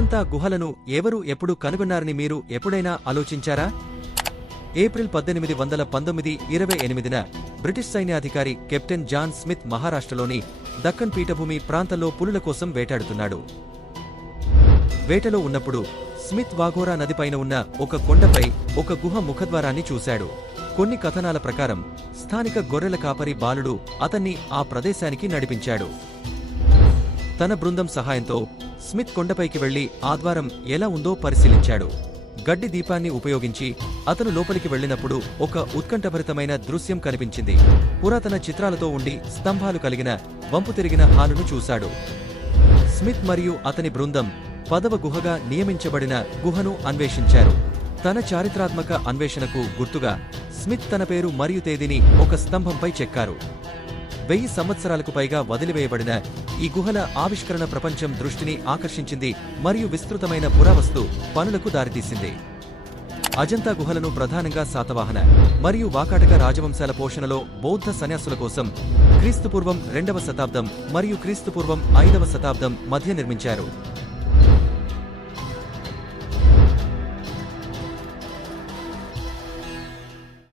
అజంతా గుహలను ఎవరు ఎప్పుడు కనుగొన్నారని మీరు ఎప్పుడైనా ఆలోచించారా? ఏప్రిల్ 1819 28న బ్రిటిష్ సైన్యాధికారి కెప్టెన్ జాన్ స్మిత్ మహారాష్ట్రలోని దక్కన్ పీఠభూమి ప్రాంతంలో పులుల కోసం వేటాడుతున్నాడు. వేటలో ఉన్నప్పుడు స్మిత్ వాఘోరా నదిపైన ఉన్న ఒక కొండపై ఒక గుహ ముఖద్వారాన్ని చూశాడు. కొన్ని కథనాల ప్రకారం స్థానిక గొర్రెల కాపరి బాలుడు అతన్ని ఆ ప్రదేశానికి నడిపించాడు. తన బృందం సహాయంతో స్మిత్ కొండపైకి వెళ్లి ఆ ద్వారం ఎలా ఉందో పరిశీలించాడు. గడ్డి దీపాన్ని ఉపయోగించి అతను లోపలికి వెళ్లినప్పుడు ఒక ఉత్కంఠభరితమైన దృశ్యం కనిపించింది. పురాతన చిత్రాలతో ఉండి స్తంభాలు కలిగిన వంపు తిరిగిన హాలును చూశాడు. స్మిత్ మరియు అతని బృందం 10వ గుహగా నియమించబడిన గుహను అన్వేషించారు. తన చారిత్రాత్మక అన్వేషణకు గుర్తుగా స్మిత్ తన పేరు మరియు తేదీని ఒక స్తంభంపై చెక్కారు. 1000 సంవత్సరాలకు పైగా వదిలివేయబడిన ఈ గుహల ఆవిష్కరణ ప్రపంచం దృష్టిని ఆకర్షించింది మరియు విస్తృతమైన పురావస్తు పనులకు దారితీసింది. అజంతా గుహలను ప్రధానంగా శాతవాహన మరియు వాకాటక రాజవంశాల పోషణలో బౌద్ధ సన్యాసుల కోసం క్రీస్తుపూర్వం 2వ శతాబ్దం మరియు క్రీస్తుపూర్వం 5వ శతాబ్దం మధ్య నిర్మించారు.